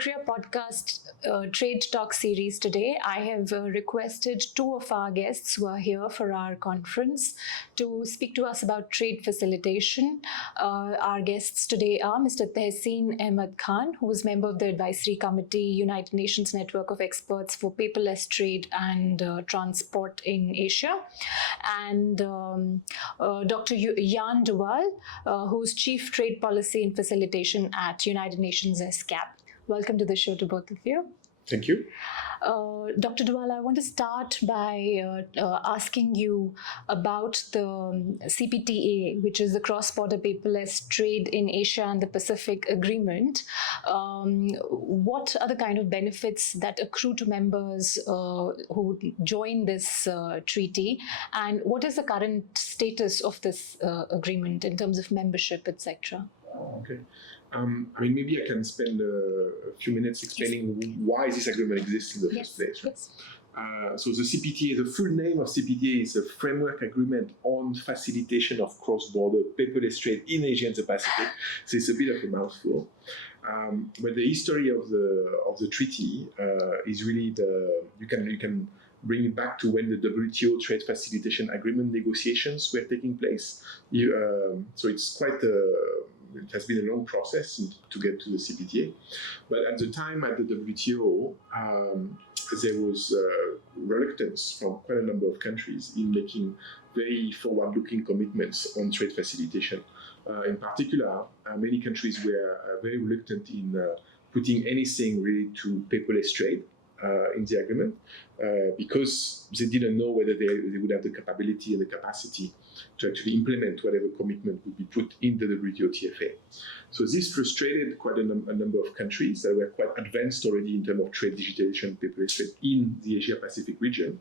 ICRIER podcast Trade Talk series today. I have requested two of our guests who are here for our conference to speak to us about trade facilitation. Our guests today are Mr. Tahseen Ahmad Khan, who is member of the Advisory Committee, United Nations Network of Experts for Paperless Trade and Transport in Asia, and Dr. Yann Duval, who's Chief Trade Policy and Facilitation at United Nations UNESCAP. Welcome to the show to both of you. Thank you. Dr. Duval, I want to start by asking you about the CPTA, which is the Cross-Border Paperless Trade in Asia and the Pacific Agreement. What are the kind of benefits that accrue to members who join this treaty, and what is the current status of this agreement in terms of membership, etc.? Okay. Maybe I can spend a few minutes explaining why this agreement exists in the first place. Right? Yes. So the CPTA, the full name of CPTA is a Framework Agreement on Facilitation of Cross-Border Paperless Trade in Asia and the Pacific. So it's a bit of a mouthful. But the history of the treaty is really you can bring it back to when the WTO Trade Facilitation Agreement negotiations were taking place. So it's quite it has been a long process to get to the CPTA. But at the time at the WTO, there was reluctance from quite a number of countries in making very forward-looking commitments on trade facilitation. In particular, many countries were very reluctant in putting anything related to paperless trade in the agreement because they didn't know whether they would have the capability and the capacity to actually implement whatever commitment would be put in the WTO TFA. So this frustrated quite a number of countries that were quite advanced already in terms of trade digitalization, paperless trade in the Asia-Pacific region.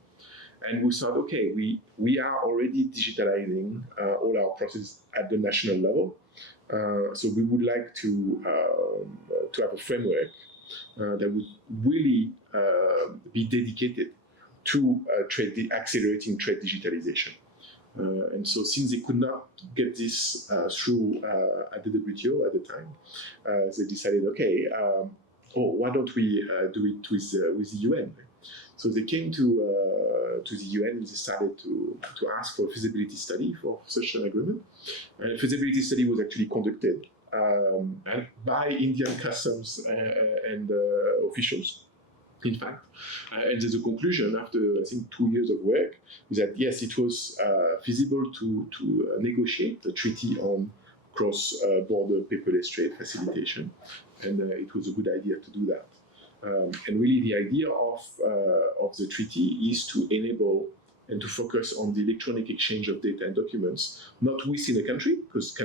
And we thought, okay, we are already digitalizing all our processes at the national level. So we would like to have a framework that would really be dedicated to accelerating trade digitalization. And so since they could not get this through at the WTO at the time, they decided, okay, why don't we do it with the UN? So they came to the UN and they started to ask for a feasibility study for such an agreement. And a feasibility study was actually conducted and by Indian customs and officials, in fact. And the conclusion after, I think, 2 years of work is that, yes, it was feasible to negotiate a treaty on cross-border paperless trade facilitation. And it was a good idea to do that. And really the idea of the treaty is to enable and to focus on the electronic exchange of data and documents, not within a country, because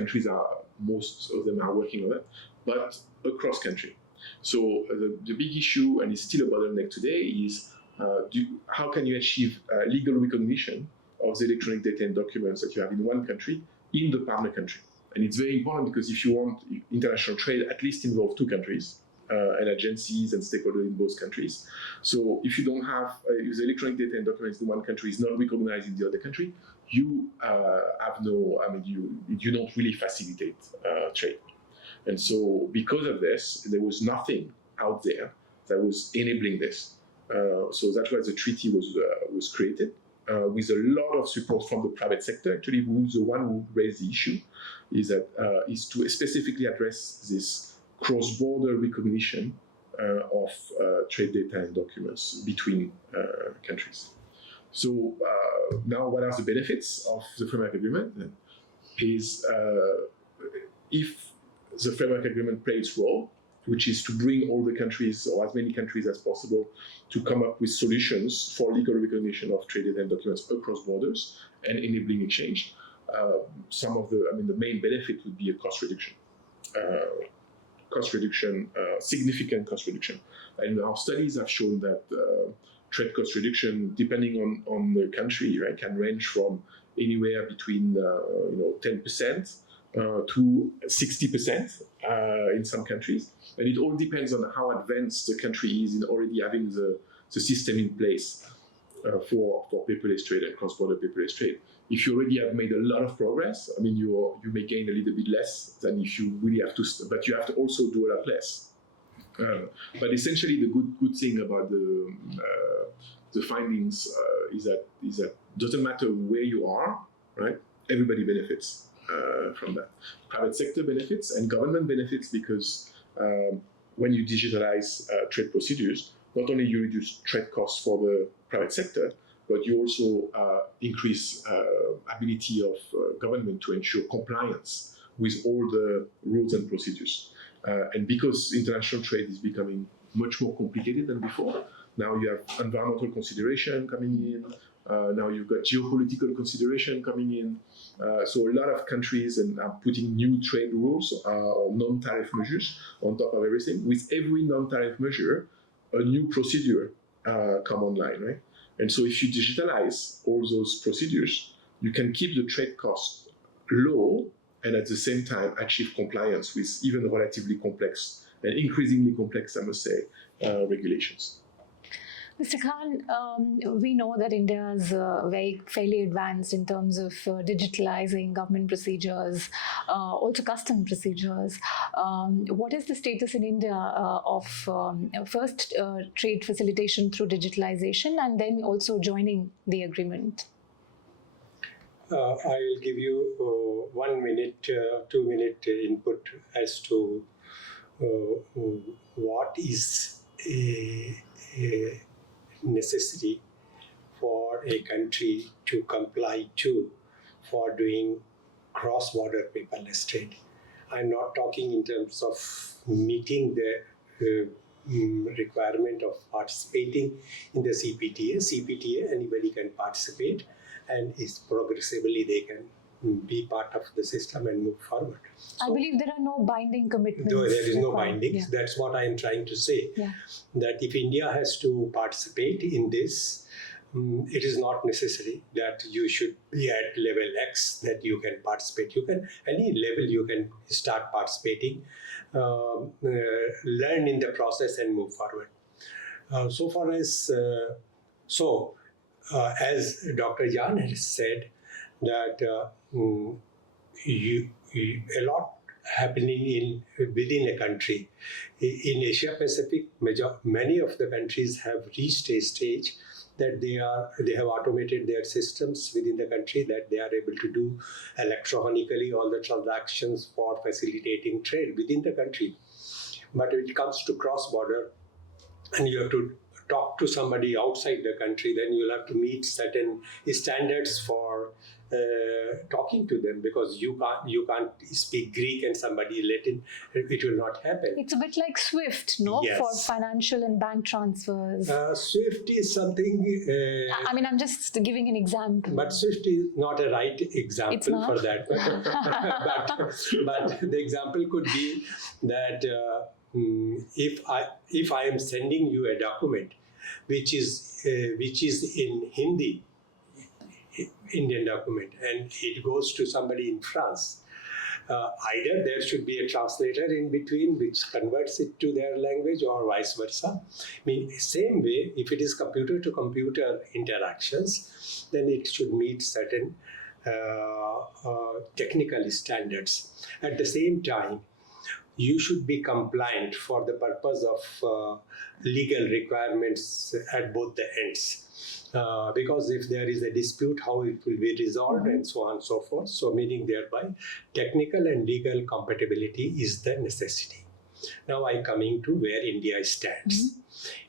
most of them are working on that, but across country. So the big issue, and it's still a bottleneck today, is how can you achieve legal recognition of the electronic data and documents that you have in one country in the partner country? And it's very important because if you want international trade, at least involve two countries and agencies and stakeholders in both countries. So if you don't have, if the electronic data and documents in one country is not recognized in the other country, you you don't really facilitate trade. And so because of this, there was nothing out there that was enabling this. So that's why the treaty was created with a lot of support from the private sector. Actually, who's the one who raised the issue is to specifically address this cross-border recognition of trade data and documents between countries. So now what are the benefits of the framework agreement? Is if the framework agreement plays its role, which is to bring all the countries, or as many countries as possible, to come up with solutions for legal recognition of trade data and documents across borders and enabling exchange. The main benefit would be a cost reduction. Significant cost reduction. And our studies have shown that trade cost reduction, depending on the country, right, can range from anywhere between 10% to 60% in some countries. And it all depends on how advanced the country is in already having the system in place for paperless trade and cross-border paperless trade. If you already have made a lot of progress, you may gain a little bit less than if you really have to, but you have to also do a lot less. But essentially, the good thing about the findings is that doesn't matter where you are, right? Everybody benefits from that. Private sector benefits and government benefits because when you digitalize trade procedures, not only you reduce trade costs for the private sector, but you also increase ability of government to ensure compliance with all the rules and procedures. And because international trade is becoming much more complicated than before, now you have environmental consideration coming in, now you've got geopolitical consideration coming in. So a lot of countries are putting new trade rules or non-tariff measures on top of everything. With every non-tariff measure, a new procedure come online, right? And so if you digitalize all those procedures, you can keep the trade costs low and at the same time achieve compliance with even relatively complex and increasingly complex, I must say, regulations. Mr. Khan, we know that India is fairly advanced in terms of digitalizing government procedures, also custom procedures. What is the status in India of first trade facilitation through digitalization and then also joining the agreement? I will give you 1 minute, 2 minute input as to what is a necessity for a country to comply to for doing cross-border paperless trade. I'm not talking in terms of meeting the requirement of participating in the CPTA. CPTA, anybody can participate, and is progressively they can be part of the system and move forward. So, I believe there are no binding commitments. There is no binding. Yeah. That's what I am trying to say. Yeah. That if India has to participate in this, it is not necessary that you should be at level X that you can participate. You can, any level you can start participating, learn in the process and move forward. So far as, as Dr. Yann has said, that a lot happening within a country. In Asia Pacific, many of the countries have reached a stage that they have automated their systems within the country, that they are able to do electronically all the transactions for facilitating trade within the country. But when it comes to cross-border, and you have to talk to somebody outside the country, then you'll have to meet certain standards for talking to them, because you can't speak Greek and somebody Latin. It will not happen. It's a bit like SWIFT, no? Yes. For financial and bank transfers. SWIFT is something. I mean, I'm just giving an example. But SWIFT is not a right example for that. but the example could be that if I am sending you a document which is in Hindi, Indian document, and it goes to somebody in France, either there should be a translator in between which converts it to their language, or vice versa. I mean, same way, if it is computer to computer interactions, then it should meet certain technical standards. At the same time, you should be compliant for the purpose of legal requirements at both the ends. Because if there is a dispute, how it will be resolved, and so on and so forth. So meaning thereby, technical and legal compatibility is the necessity. Now I'm coming to where India stands.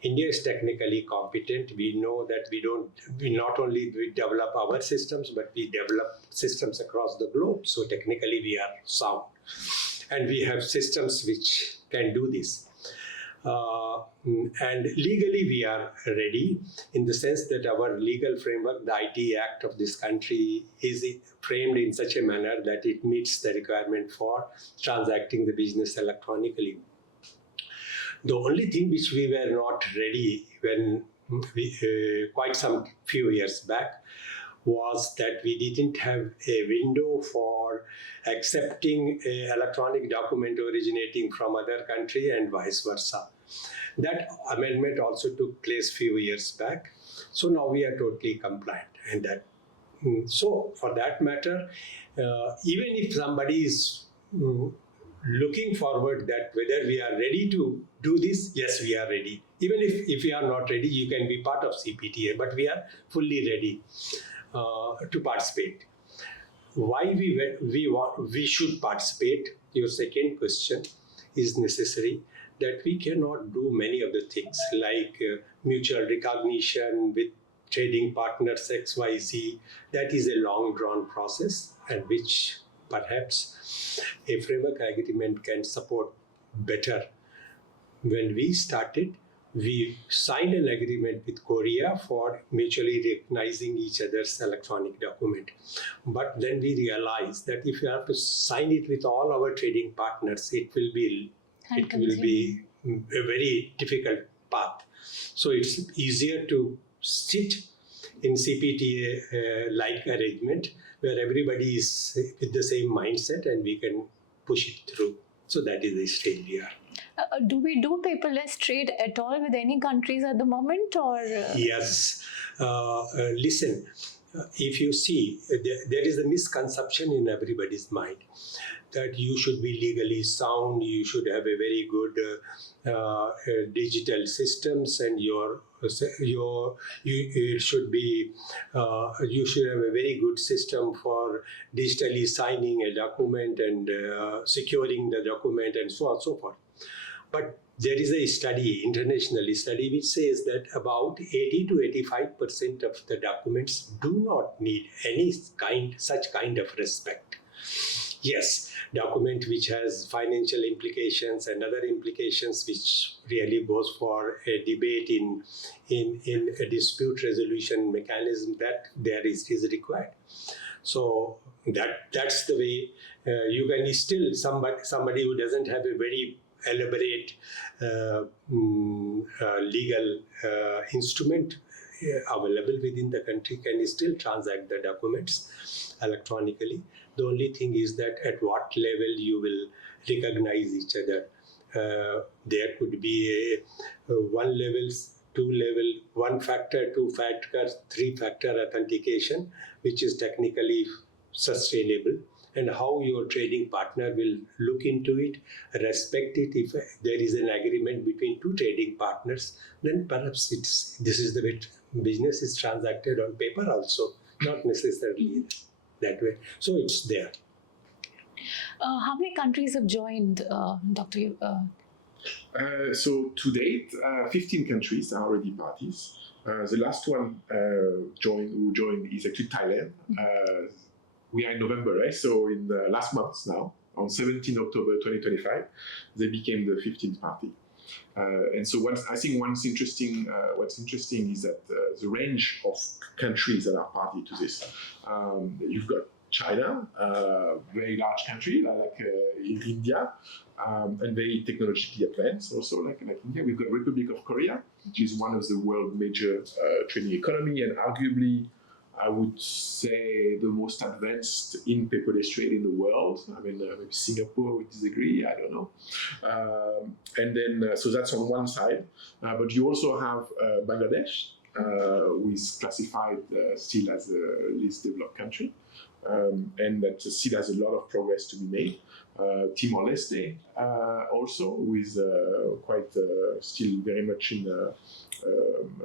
India is technically competent. We know that we not only develop our systems, but we develop systems across the globe. So technically we are sound. And we have systems which can do this. And legally we are ready, in the sense that our legal framework, the IT Act of this country, is framed in such a manner that it meets the requirement for transacting the business electronically. The only thing which we were not ready when quite some few years back was that we didn't have a window for accepting an electronic document originating from other country and vice versa. That amendment also took place few years back. So now we are totally compliant. And that, so for that matter, even if somebody is looking forward that whether we are ready to do this. Yes, we are ready. Even if we are not ready, you can be part of CPTA, but we are fully ready to participate. Why we should participate? Your second question is necessary, that we cannot do many of the things like mutual recognition with trading partners XYZ. That is a long drawn process, and which perhaps a framework agreement can support better. When we started, we signed an agreement with Korea for mutually recognizing each other's electronic document. But then we realized that if you have to sign it with all our trading partners, it will be a very difficult path. So it's easier to sit in CPTA like arrangement where everybody is with the same mindset and we can push it through. So that is the stage we are. Do we do paperless trade at all with any countries at the moment, or? Yes. Listen, if you see, there is a misconception in everybody's mind that you should be legally sound, you should have a very good digital systems, and you should have a very good system for digitally signing a document and securing the document and so on and so forth. But there is a study, international study, which says that about 80 to 85% of the documents do not need such kind of respect. Yes, document which has financial implications and other implications, which really goes for a debate in a dispute resolution mechanism, that there is required. So that's the way you can still somebody who doesn't have a very elaborate legal instrument available within the country can still transact the documents electronically. The only thing is that at what level you will recognize each other. There could be a 1 level, 2 level, 1 factor, 2 factor, 3 factor authentication, which is technically sustainable. And how your trading partner will look into it, respect it. If there is an agreement between 2 trading partners, then perhaps this is the way business is transacted on paper also, not necessarily that way. So it's there. How many countries have joined, Dr. So to date, 15 countries are already parties. The last one who joined is actually Thailand. We are in November, right? So in the last month now, on 17 October 2025, they became the 15th party. And so what's interesting is that the range of countries that are party to this. You've got China, very large country like India, and very technologically advanced also like India. We've got Republic of Korea, which is one of the world's major trading economy, and arguably I would say the most advanced in paperless trade in the world. I mean, maybe Singapore would disagree, I don't know. And then, so that's on one side. But you also have Bangladesh, who is classified still as a least developed country. And that still has a lot of progress to be made. Timor-Leste also, who is quite still very much in a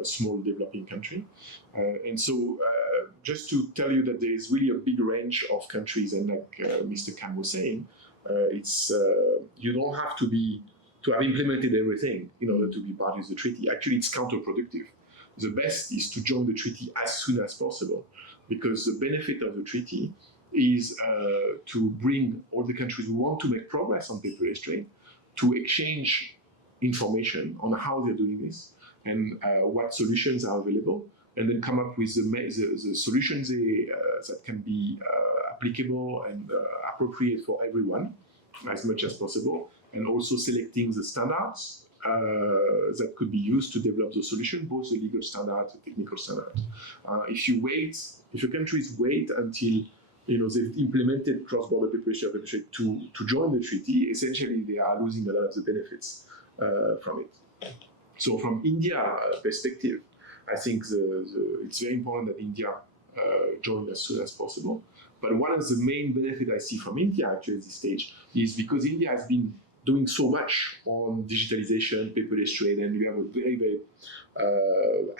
small developing country. And so just to tell you that there is really a big range of countries, and like Mr. Khan was saying, it's you don't have to have implemented everything in order to be part of the treaty. Actually, it's counterproductive. The best is to join the treaty as soon as possible, because the benefit of the treaty is to bring all the countries who want to make progress on paperless trade to exchange information on how they're doing this and what solutions are available, and then come up with the solutions that can be applicable and appropriate for everyone as much as possible, and also selecting the standards that could be used to develop the solution, both the legal standards and technical standards. If your countries wait until they've implemented cross-border preparation to join the treaty, essentially they are losing a lot of the benefits from it. So from India perspective, I think it's very important that India join as soon as possible. But one of the main benefits I see from India actually at this stage is because India has been doing so much on digitalization, paperless trade, and we have a very, very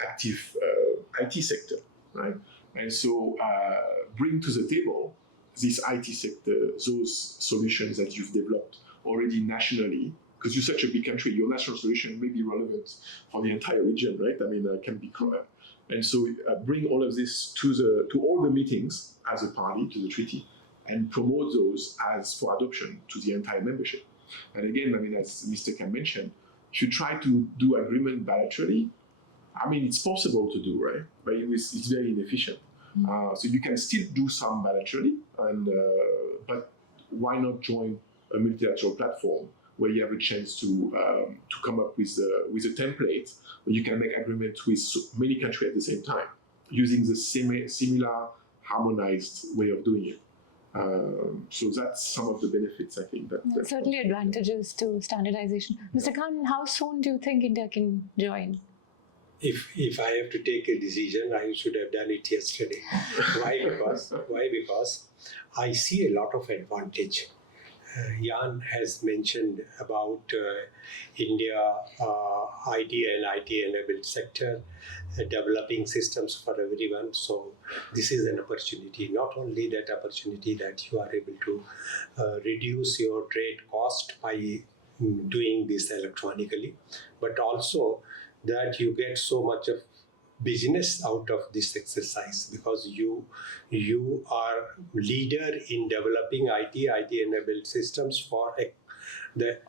active IT sector, right? And so bring to the table this IT sector, those solutions that you've developed already nationally, because you're such a big country, your national solution may be relevant for the entire region, right? I mean, can be covered. And so bring all of this to all the meetings as a party to the treaty and promote those as for adoption to the entire membership. And again, I mean, as Mr. Khan mentioned, if you try to do agreement bilaterally, I mean, it's possible to do, right? But it's very inefficient. So you can still do some bilaterally, but why not join a multilateral platform where you have a chance to come up with a template where you can make agreements with many countries at the same time, using the similar harmonized way of doing it. So that's some of the benefits, I think. That's certainly advantages to standardization. Mr. Khan, how soon do you think India can join? If I have to take a decision, I should have done it yesterday. Why? Because I see a lot of advantage. Yann has mentioned about India, IT and IT-enabled sector, developing systems for everyone. So this is an opportunity. Not only that opportunity that you are able to reduce your trade cost by doing this electronically, but also that you get so much of business out of this exercise, because you are leader in developing IT-enabled systems for the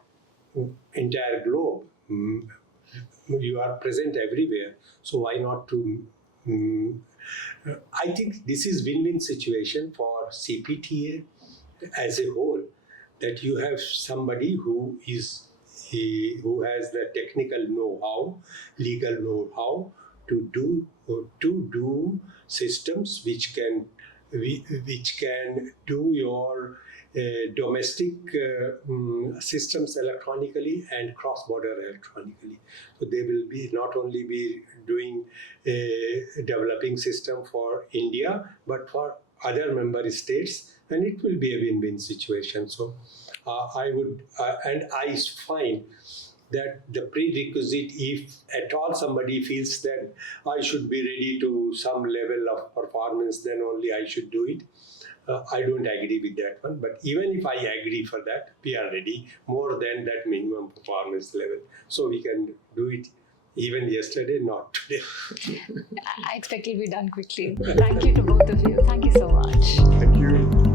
entire globe. You are present everywhere, so why not to? I think this is win-win situation for CPTA as a whole, that you have somebody who has the technical know-how, legal know-how to do systems which can do your domestic systems electronically and cross-border electronically. So they will be not only be doing a developing system for India, but for other member states, and it will be a win-win situation. So I would, and I find that the prerequisite, if at all somebody feels that I should be ready to some level of performance, then only I should do it. I don't agree with that one. But even if I agree for that, we are ready more than that minimum performance level. So we can do it even yesterday, not today. I expect it will be done quickly. Thank you to both of you. Thank you so much. Thank you.